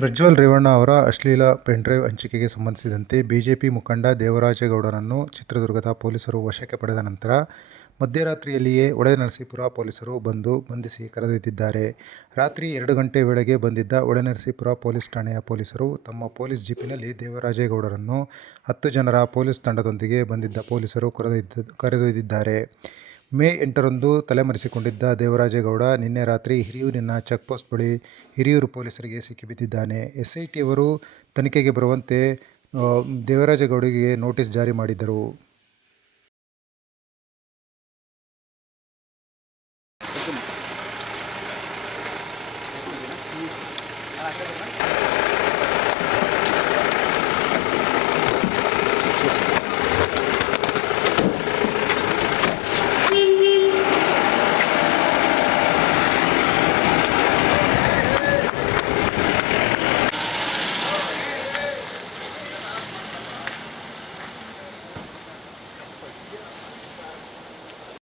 ಪ್ರಜ್ವಲ್ ರೇವಣ್ಣ ಅವರ ಅಶ್ಲೀಲ ಪೆನ್ಡ್ರೈವ್ ಹಂಚಿಕೆಗೆ ಸಂಬಂಧಿಸಿದಂತೆ ಬಿಜೆಪಿ ಮುಖಂಡ ದೇವರಾಜೇಗೌಡರನ್ನು ಚಿತ್ರದುರ್ಗದ ಪೊಲೀಸರು ವಶಕ್ಕೆ ಪಡೆದ ನಂತರ ಮಧ್ಯರಾತ್ರಿಯಲ್ಲಿಯೇ ಹೊಳೆನರಸೀಪುರ ಪೊಲೀಸರು ಬಂದು ಬಂಧಿಸಿ ಕರೆದೊಯ್ದಿದ್ದಾರೆ. ರಾತ್ರಿ ಎರಡು ಗಂಟೆ ವೇಳೆಗೆ ಬಂದಿದ್ದ ಹೊಳೆನರಸೀಪುರ ಪೊಲೀಸ್ ಠಾಣೆಯ ಪೊಲೀಸರು ತಮ್ಮ ಪೊಲೀಸ್ ಜೀಪಿನಲ್ಲಿ ದೇವರಾಜೇಗೌಡರನ್ನು ಹತ್ತು ಜನರ ಪೊಲೀಸ್ ತಂಡದೊಂದಿಗೆ ಬಂದಿದ್ದ ಪೊಲೀಸರು ಕರೆದೊಯ್ದ ಕರೆದೊಯ್ದಿದ್ದಾರೆ. ಮೇ ಎಂಟರಂದು ತಲೆಮರೆಸಿಕೊಂಡಿದ್ದ ದೇವರಾಜೇಗೌಡ ನಿನ್ನೆ ರಾತ್ರಿ ಹಿರಿಯೂರಿನ ಚೆಕ್ಪೋಸ್ಟ್ ಬಳಿ ಹಿರಿಯೂರು ಪೊಲೀಸರಿಗೆ ಸಿಕ್ಕಿಬಿದ್ದಿದ್ದಾನೆ ಎಸ್ಐಟಿಯವರು ತನಿಖೆಗೆ ಬರುವಂತೆ ದೇವರಾಜೇಗೌಡಿಗೆ ನೋಟಿಸ್ ಜಾರಿ ಮಾಡಿದ್ದರು.